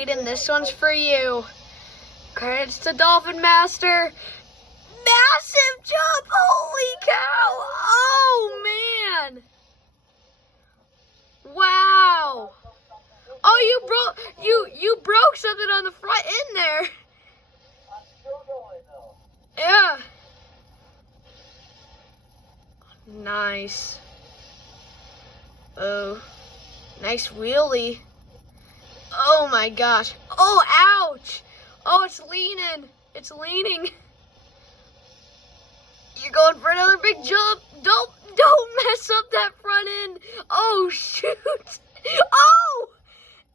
Aiden, this one's for you. Credits to Dolphin Master. Massive jump! Holy cow! Oh man! Wow! Oh, you broke something on the front end there. I'm still going though. Yeah. Nice. Oh, nice wheelie. Oh my gosh. Oh, ouch. Oh, it's leaning. It's leaning. You're going for another big jump. Don't mess up that front end. Oh, shoot.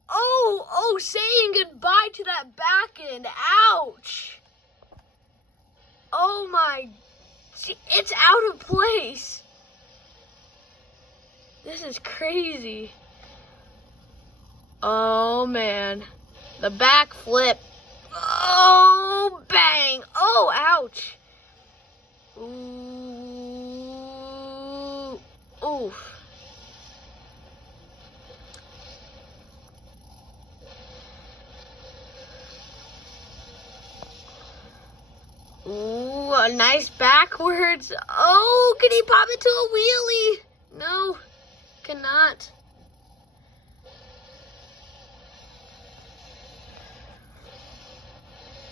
Oh, saying goodbye to that back end. Ouch. Oh my, it's out of place. This is crazy. Oh man, the back flip. Oh, bang. Oh, ouch. Ooh, oof. Ooh, a nice backwards. Oh, can he pop it to a wheelie? No, cannot.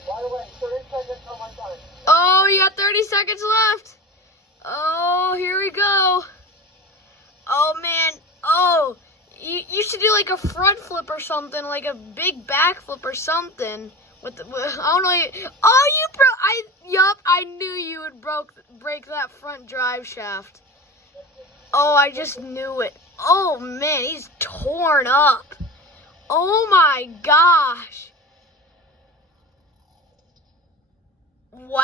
By the way, 30 seconds on my time. Oh, you got 30 seconds left. Oh, here we go. Oh, man. Oh, you should do like a front flip or something, like a big back flip or something. I don't know. Oh, I knew you would break that front drive shaft. Oh, I just knew it. Oh man, he's torn up. Oh my gosh. Wow.